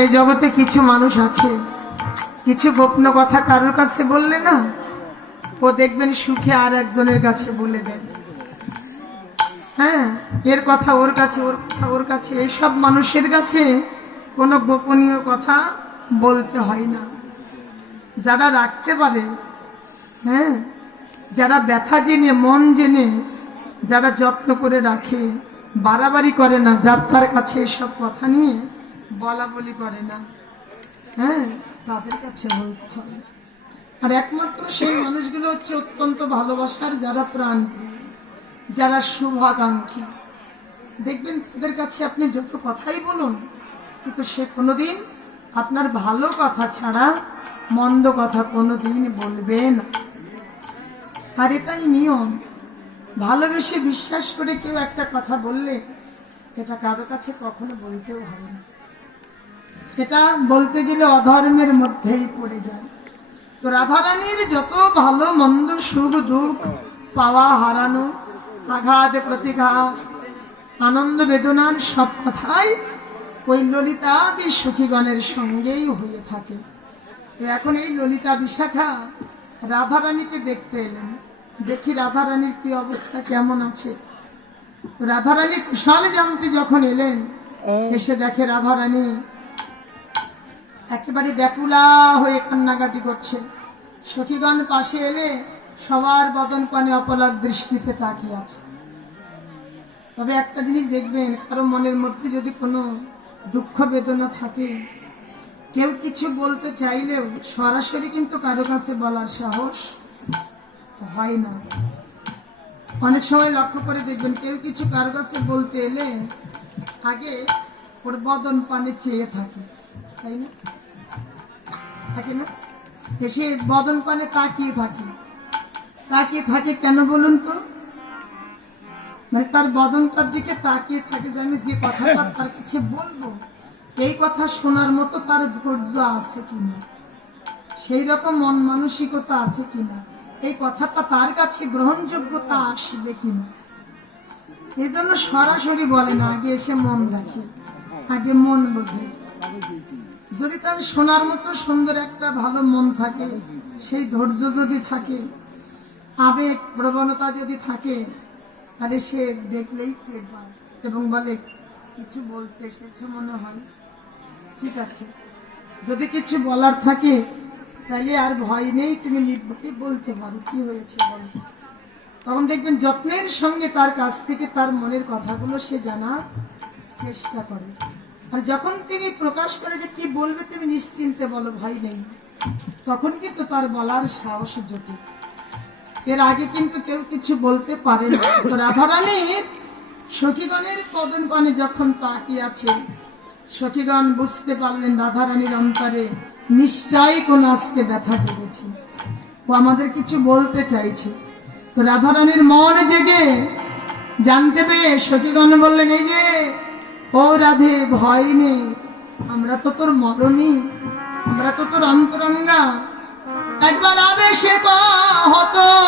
এই জগতে কিছু মানুষ আছে। কিছু গোপন কথা কারোর কাছে বললে না, ও দেখবেন সুখে আর একজনের কাছে বলে দেন হ্যাঁ এর কথা ওর কাছে, ওর কথা ওর কাছে, এসব মানুষের কাছে কোনো গোপনীয় কথা বলতে হয় না। যারা রাখতে পারে হ্যাঁ যারা ব্যথা জেনে, মন জেনে, যারা যত্ন করে রাখে, বাড়াবাড়ি করে না, যার তার কাছে এসব কথা নিয়ে বলা বলি করে না। হ্যাঁ তাদের কাছে বলতে হবে। আর একমাত্র সেই মানুষগুলো হচ্ছে অত্যন্ত ভালোবাসার যারা প্রাণ, যারা শুভাকাঙ্ক্ষী। দেখবেন তাদের কাছে আপনি যত কথাই বলুন, কিন্তু সে কোনোদিন আপনার ভালো কথা ছাড়া মন্দ কথা কোনোদিন বলবে না। আর এটাই নিয়ম। ভালোবেসে বিশ্বাস করে কেউ একটা কথা বললে, এটা কারও কাছে কখনো বলতেও হবে না। এটা বলতে গেলে অধর্মের মধ্যেই পড়ে যায়। তো রাধারানীর যত ভালো মন্দ সুখ দুঃখ পাওয়া হারানো আঘাত প্রতিঘাত আনন্দ বেদনার সব কথাই ওই ললিতাদি সুখীগণের সঙ্গেই হয়ে থাকে। তো এখন এই ললিতা বিশাখা রাধারানীকে দেখতে এলেন। দেখি রাধারানীর কি অবস্থা কেমন আছে? রাধারানী কুশাল জানতে যখন এলেন এসে দেখে রাধারানী একেবারে ব্যাকুলা হয়ে কান্নাকাটি করছে। সখীগণ পাশে এলে সবার বদন পানে অপলাক দৃষ্টিতে তাকিয়ে আছে। তবে একটা জিনিস দেখবেন, কারও মনের মধ্যে যদি কোনো দুঃখ বেদনা থাকে, কেউ কিছু বলতে চাইলেও সরাসরি কিন্তু কারও কাছে বলার সাহস হয় না। অনেক সময় লক্ষ্য করে দেখবেন, কেউ কিছু কারও কাছে বলতে এলে আগে ওর বদন পানে চেয়ে থাকে। তাই না থাকে না? সে বদন পানে তাকিয়ে থাকে। তাকিয়ে থাকে কেন বলুন তো? মানে তার বদনটার দিকে তাকিয়ে থাকে যে আমি যে কথাটা তার কাছে বলব, এই কথা শোনার মতো তার ধৈর্য আছে কিনা? সেই রকম মন মানসিকতা আছে কিনা? এই কথাটা তার কাছে গ্রহণযোগ্যতা আসবে কিনা? এই জন্য সরাসরি বলে না, আগে এসে মন দেখে, আগে মন বোঝে। যদি তার শোনার মতো সুন্দর একটা ভালো মন থাকে, সেই ধৈর্য যদি থাকে, আবেগ, প্রবণতা যদি থাকে, তাহলে সে দেখলেই টের পায় এবং বলে, কিছু বলতে এসেছে মনে হয়। ঠিক আছে। যদি কিছু বলার থাকে, তাহলে আর ভয় নেই, তুমি নির্ভয়ে বলতে পারো, কি হয়েছে বলো। তখন দেখবেন যত্নের সঙ্গে তার কাছ থেকে তার মনের কথাগুলো সে জানার চেষ্টা করে। আর যখন তিনি প্রকাশ করে যে কি বলবে তুমি নিশ্চিন্তে বলো, ভয় নেই। তখন কিন্তু তার বলার সাহস জটিল এর আগে কিন্তু কেউ কিছু বলতে পারে না। তো রাধারানী সখীগণের কদন পানে যখন তাকিয়ে আছে, সখীগণ বুঝতে পারলেন রাধারানীর অন্তরে নিশ্চয়ই কোন আজকে ব্যথা জেগেছে ও আমাদের কিছু বলতে চাইছে। তো রাধারানীর মন জেগে জানতে পেয়ে সখীগণ বললেন, এই যে ও রাধে, ভয় নেই। আমরা তো তোর মরণী, আমরা তো তোর অন্তরঙ্গা। একবার আবেশে হতো।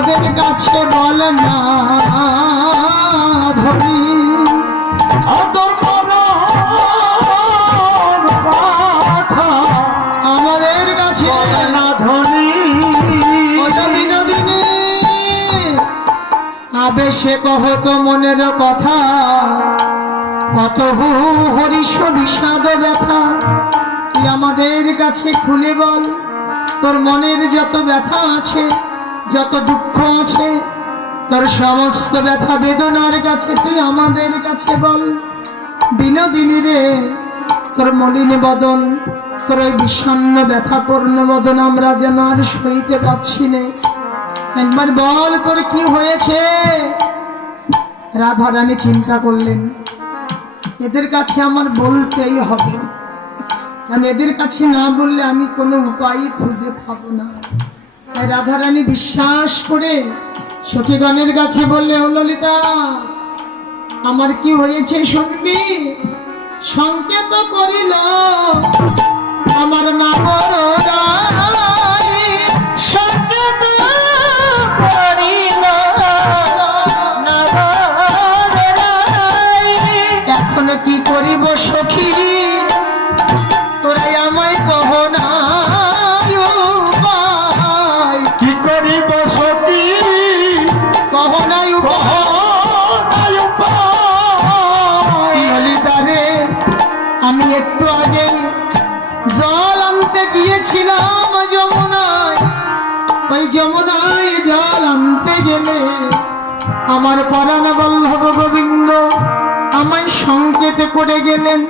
আমাদের কাছে বল না সে আমাদের কাছে না ধনী বিনোদিনী। মনের কথা। কত হরিষ বিষাদ ব্যথা। তুই আমাদের কাছে খুলে বল, তোর মনের যত ব্যথা আছে। যত দুঃখ আছে, তোর সমস্ত ব্যথা বেদনার কাছে তুই আমাদের কাছে বল। বিনোদিনী রে, তোর মলিন বদন, তোর ওই বিষণ্ণ ব্যথাপূর্ণ বদন আমরা যেন আর সইতে পারছি না। একবার বল তোর কি হয়েছে? রাধা রানী চিন্তা করলেন, এদের কাছে আমার বলতেই হবে। কারণ এদের কাছে না বললে আমি কোনো উপায় খুঁজে পাবো না। তাই রাধারানী বিশ্বাস করে সখীগণের কাছে বললে, ও ললিতা, আমার কি হয়েছে শুনবি সংকেত করিল। আমার নাম যমুনায় আমার পরাণ বল্লভ গোবিন্দ আমায় সংকেতে করে গেলেন।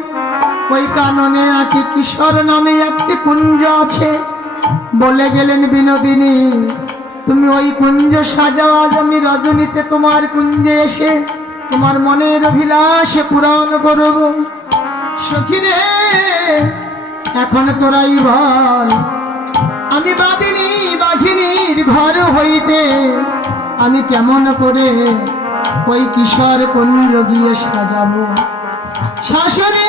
ওই কাননে আছে কিশোর নামে একটি কুঞ্জ আছে। বলে গেলেন, বিনোদিনী, তুমি ওই কুঞ্জ সাজাও, আজ আমি রজনীতে তোমার কুঞ্জে এসে তোমার মনের অভিলাষ পূরণ করব। সখিরে এখন তোরাই বল ঘর হইতে আমি কেমন করে ওই কিশোর কোন গিয়ে সাজাবো? শাশুড়ি